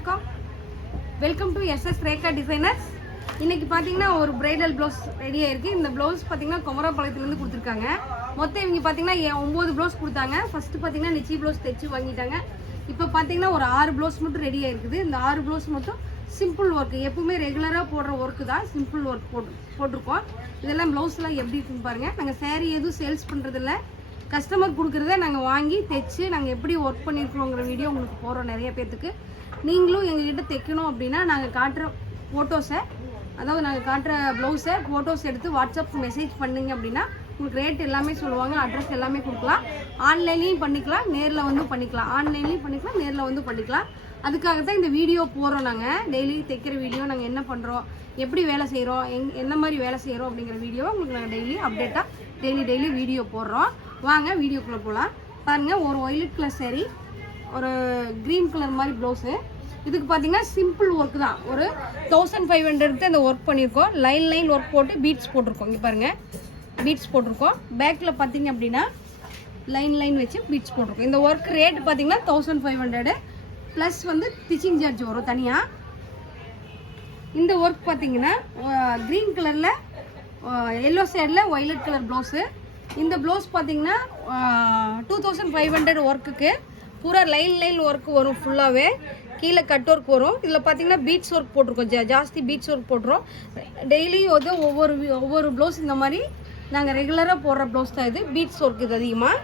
வணக்கம், welcome to SS Rekha designers. இன்னைக்கு பார்த்தீங்கன்னா ஒரு பிரைடல் ப்ளவுஸ் ரெடியாக இருக்குது. இந்த ப்ளவுஸ் பார்த்தீங்கன்னா குமரபாளையத்துலேருந்து கொடுத்துருக்காங்க. மொத்தம் இவங்க பார்த்தீங்கன்னா 9 ப்ளவுஸ் கொடுத்தாங்க. ஃபஸ்ட்டு பார்த்தீங்கன்னா நிச்சி ப்ளவுஸ் தைச்சு வாங்கிட்டாங்க. இப்போ பார்த்தீங்கன்னா ஒரு 6 ப்ளவுஸ் மட்டும் ரெடியாக இருக்குது. இந்த 6 ப்ளவுஸ் மட்டும் சிம்பிள் ஒர்க்கு, எப்பவுமே ரெகுலராக போடுற ஒர்க்கு தான் சிம்பிள் ஒர்க் போட்டிருக்கோம். இதெல்லாம் ப்ளவுஸ்லாம் எப்படி இருக்குன்னு பாருங்கள். நாங்கள் சேரீ எதுவும் சேல்ஸ் பண்ணுறதில்ல, கஸ்டமர் கொடுக்குறத நாங்கள் வாங்கி தைச்சு நாங்கள் எப்படி ஒர்க் பண்ணியிருக்கிறோங்கிற வீடியோ உங்களுக்கு போகிறோம். நிறைய பேர்த்துக்கு நீங்களும் எங்ககிட்ட தைக்கணும் அப்படின்னா நாங்கள் காட்டுற ஃபோட்டோஸை, அதாவது நாங்கள் காட்டுற ப்ளவுஸை ஃபோட்டோஸ் எடுத்து வாட்ஸ்அப் மெசேஜ் பண்ணுங்க அப்படின்னா உங்களுக்கு ரேட் எல்லாமே சொல்லுவாங்க, அட்ரஸ் எல்லாமே கொடுக்கலாம். ஆன்லைன்லேயும் பண்ணிக்கலாம், நேரில் வந்து பண்ணிக்கலாம். ஆன்லைன்லேயும் பண்ணிக்கலாம், நேரில் வந்து பண்ணிக்கலாம். அதுக்காக தான் இந்த வீடியோ போடுறோம். நாங்கள் டெய்லி தைக்கிற வீடியோ, நாங்கள் என்ன பண்ணுறோம், எப்படி வேலை செய்கிறோம், என்ன மாதிரி வேலை செய்கிறோம் அப்படிங்கிற வீடியோவை உங்களுக்கு நாங்கள் டெய்லி அப்டேட்டாக டெய்லி வீடியோ போடுறோம். வாங்க வீடியோக்குள்ளே போகலாம். பாருங்கள், ஒரு ஒயிலட் கலர் சாரீ, ஒரு க்ரீன் கலர் மாதிரி ப்ளவுஸு. இதுக்கு பார்த்தீங்கன்னா சிம்பிள் ஒர்க் தான். ஒரு 1500 இந்த ஒர்க் பண்ணியிருக்கோம். லைன் ஒர்க் போட்டு பீட்ஸ் போட்டிருக்கோம். இங்கே பாருங்கள், பீட்ஸ் போட்டிருக்கோம். பேக்கில் பார்த்தீங்க அப்படின்னா லைன் வச்சு பீட்ஸ் போட்டிருக்கோம். இந்த ஒர்க் ரேட் பார்த்தீங்கன்னா 1500 ப்ளஸ் வந்து ஸ்டிச்சிங் சார்ஜ் வரும் தனியாக. இந்த ஒர்க் பார்த்தீங்கன்னா க்ரீன் கலரில் எல்லோ சைடில் ஒய்லட் கலர் ப்ளவுஸு. இந்த ப்ளவுஸ் பார்த்தீங்கன்னா 2500 ஒர்க்குக்கு பூரா லைன் ஒர்க் வரும். ஃபுல்லாகவே கீழே கட் ஒர்க் வரும். இதில் பார்த்தீங்கன்னா பீட்ஸ் ஒர்க் போட்டிருக்கோம், ஜாஸ்தி பீட்ஸ் ஒர்க் போட்டுரும். டெய்லியும் வந்து ஒவ்வொரு ப்ளவுஸ் இந்த மாதிரி நாங்கள் ரெகுலராக போடுற ப்ளவுஸ் தான் இது. பீட்ஸ் ஒர்க் இது அதிகமாக.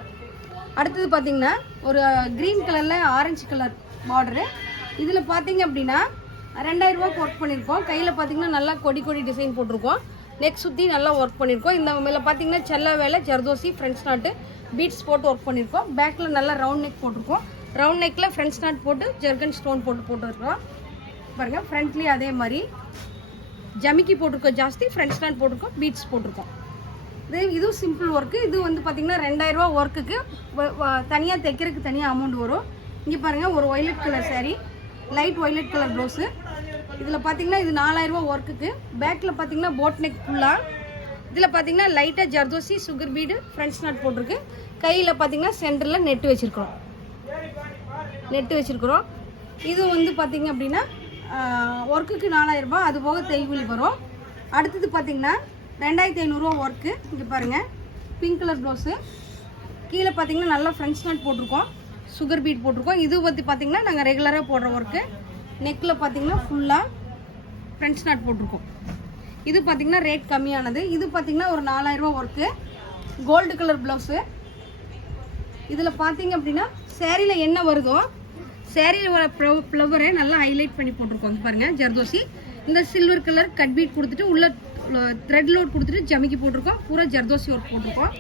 அடுத்தது பார்த்தீங்கன்னா ஒரு க்ரீன் கலரில் ஆரஞ்சு கலர் பார்டரு. இதில் பார்த்தீங்க அப்படின்னா 2000 ரூபாய்க்கு ஒர்க் பண்ணியிருக்கோம். கையில் பார்த்தீங்கன்னா நல்லா கொடி டிசைன் போட்டிருக்கோம். நெக் சுற்றி நல்லா ஒர்க் பண்ணியிருக்கோம். இந்த மேலே பார்த்தீங்கன்னா செல்ல வேலை, ஜர்தோசி, ஃப்ரண்ட்ஸ் நாட்டு பீட்ஸ் போட்டு ஒர்க் பண்ணியிருக்கோம். பேக்கில் நல்லா ரவுண்ட் நெக் போட்டிருக்கோம். ரவுண்ட் நெக்கில் ஃப்ரண்ட்ஸ் நாட் போட்டு ஜெர்கன் ஸ்டோன் போட்டுருக்கோம். பாருங்கள், ஃப்ரண்ட்லேயும் அதே மாதிரி ஜமிக்கி போட்டிருக்கோம், ஜாஸ்தி ஃப்ரண்ட்ஸ் நாட் போட்டிருக்கோம், பீட்ஸ் போட்டிருக்கோம். இதுவும் சிம்பிள் ஒர்க்கு. இது வந்து பார்த்தீங்கன்னா 2000 ரூபா ஒர்க்குக்கு தனியாக தைக்கிறதுக்கு தனியாக அமௌண்ட் வரும். இங்கே பாருங்கள், ஒரு violet colour sari, light violet colour blouse. இதில் பார்த்தீங்கன்னா இது 4000 ரூபா ஒர்க்குக்கு. பேக்கில் பார்த்தீங்கன்னா போட் நெக் ஃபுல்லாக. இதில் பார்த்தீங்கன்னா லைட்டாக zardozi, sugar bead, French knot போட்டிருக்கு. கையில் பார்த்தீங்கன்னா சென்டரில் நெட்டு வச்சுருக்குறோம். இது வந்து பார்த்தீங்க அப்படின்னா ஒர்க்குக்கு 4000 ரூபா, அது போக தைக்கூலி வரும். அடுத்தது பார்த்தீங்கன்னா 2500 ரூபா ஒர்க்கு. இங்கே பாருங்கள், பிங்க் கலர் ப்ளவுஸு. கீழே பார்த்தீங்கன்னா நல்லா ஃப்ரண்ட்ஸ் நாட் போட்டிருக்கோம், சுகர் பீட் போட்டிருக்கோம். இது வந்து பார்த்தீங்கன்னா நாங்கள் ரெகுலராக போடுற ஒர்க்கு. நெக்கில் பார்த்தீங்கன்னா ஃபுல்லாக ஃப்ரண்ட்ஸ் நாட் போட்டிருக்கோம். இது பார்த்தீங்கன்னா ரேட் கம்மியானது. இது பார்த்தீங்கன்னா ஒரு 4000 ரூபா ஒர்க்கு. Gold colour blouse. இதில் பார்த்தீங்க அப்படின்னா சேரீயில் என்ன வருதோ, சேரீயில் வர ஃப்ளவரை நல்லா ஹைலைட் பண்ணி போட்டிருக்கோம். இங்கே பாருங்கள், ஜர்தோசி. இந்த சில்வர் கலர் கட் பீட் கொடுத்துட்டு உள்ள த்ரெட் லோட் கொடுத்துட்டு ஜமிக்கி போட்டிருக்கோம். பூரா ஜர்தோசி ஒர்க் போட்டிருக்கோம்.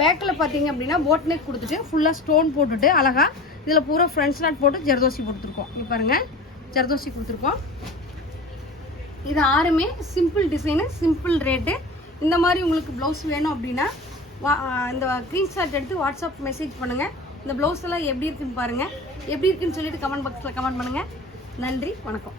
பேக்கில் பார்த்தீங்க அப்படின்னா போட் நெக் கொடுத்துட்டு ஃபுல்லாக ஸ்டோன் போட்டுட்டு அழகாக இதில் பூரா ஃப்ரண்ட்ஸ் நாட் போட்டு ஜர்தோசி கொடுத்துருக்கோம். இங்கே பாருங்கள், ஜர்தோசி கொடுத்துருக்கோம். இது 6மே சிம்பிள் டிசைனு, சிம்பிள் ரேட்டு. இந்த மாதிரி உங்களுக்கு ப்ளவுஸ் வேணும் அப்படின்னா இந்த ஸ்க்ரீன்ஷாட் எடுத்து வாட்ஸ்அப் மெசேஜ் பண்ணுங்கள். இந்த ப்ளவுஸ் எல்லாம் எப்படி இருக்குன்னு பாருங்கள். எப்படி இருக்குன்னு சொல்லிட்டு கமெண்ட் பாக்ஸில் கமெண்ட் பண்ணுங்கள். நன்றி, வணக்கம்.